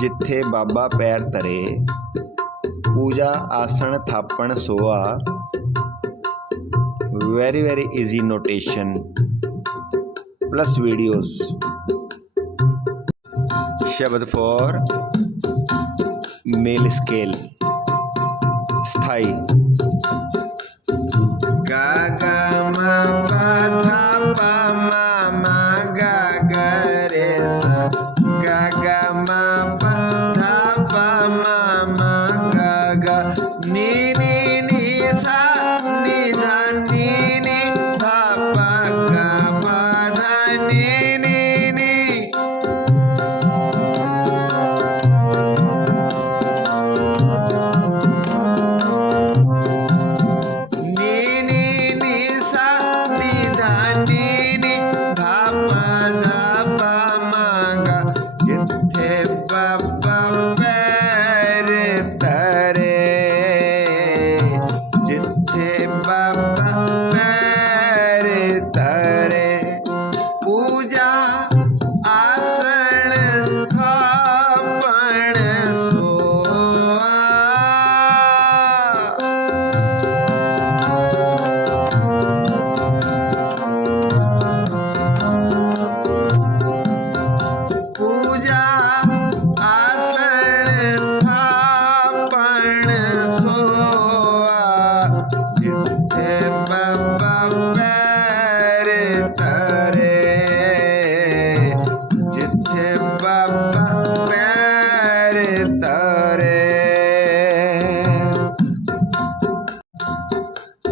जिथे बाबा पैर तरे, पूजा, आसन, थापण, सोआ। Very very easy notation plus videos शब्द फॉर मेल स्केल स्थायी। గా నీ నీ నీ సా నీ ధా నీ నీ ధా ప గ ప ధ నీ నీ నీ నీ నీ నీ సా నీ ధా నీ నీ ధా ప ధ পূজা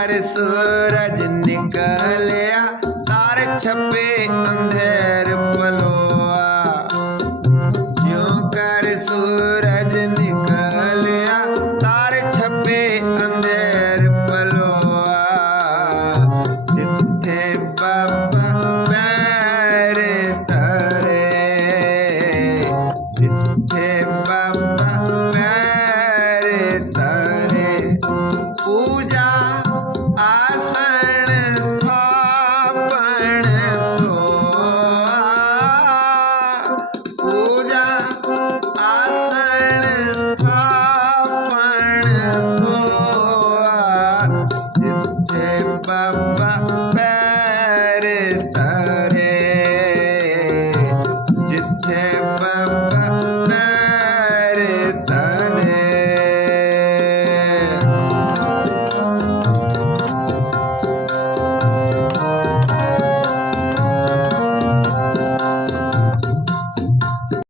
बार सूरज निकलया तार छपे अंधेर ba ba